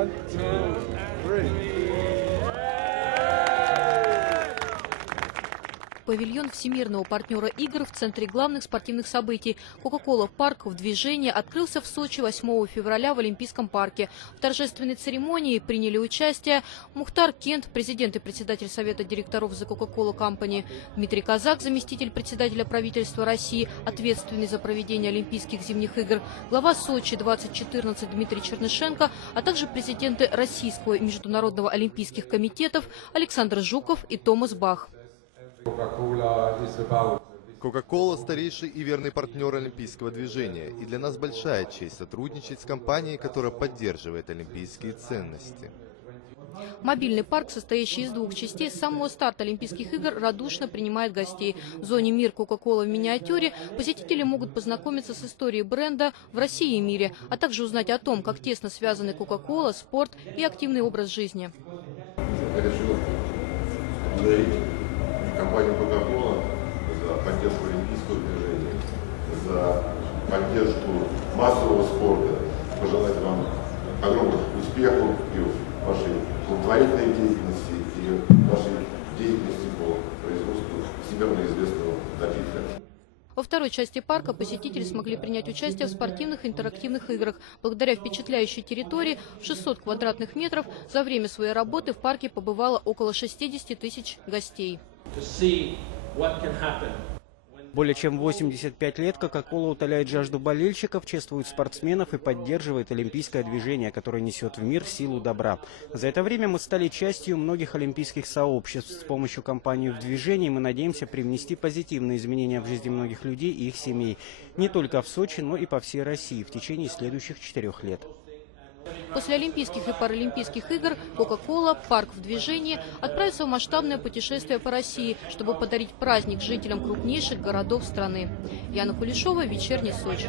One, two, three. Павильон всемирного партнера игр в центре главных спортивных событий. Кока-кола парк в движении открылся в Сочи 8 февраля в Олимпийском парке. В торжественной церемонии приняли участие Мухтар Кент, президент и председатель Совета директоров за Кока-кола Компани, Дмитрий Казак, заместитель председателя правительства России, ответственный за проведение Олимпийских зимних игр, глава Сочи 2014 Дмитрий Чернышенко, а также президенты Российского и Международного олимпийских комитетов Александр Жуков и Томас Бах. Coca-Cola Кока-кола – старейший и верный партнер олимпийского движения, и для нас большая честь сотрудничать с компанией, которая поддерживает олимпийские ценности. Мобильный парк, состоящий из двух частей, с самого старта Олимпийских игр радушно принимает гостей. В зоне «Мир Кока-Кола» в миниатюре посетители могут познакомиться с историей бренда в России и мире, а также узнать о том, как тесно связаны Кока-Кола, спорт и активный образ жизни. Компанию Coca-Cola за поддержку олимпийского движения, за поддержку массового спорта. Пожелать вам огромных успехов и вашей благотворительной деятельности, и в вашей деятельности по производству всемирно известного напитка. Во второй части парка посетители смогли принять участие в спортивных интерактивных играх. Благодаря впечатляющей территории в 600 квадратных метров за время своей работы в парке побывало около 60 тысяч гостей. Более чем 85 лет Кока-Кола утоляет жажду болельщиков, чествует спортсменов и поддерживает олимпийское движение, которое несет в мир силу добра. За это время мы стали частью многих олимпийских сообществ. С помощью компании «В движении» мы надеемся привнести позитивные изменения в жизни многих людей и их семей. Не только в Сочи, но и по всей России в течение следующих четырех лет. После Олимпийских и Паралимпийских игр Кока-Кола, парк в движении, отправится в масштабное путешествие по России, чтобы подарить праздник жителям крупнейших городов страны. Яна Кулешова, Вечерний Сочи.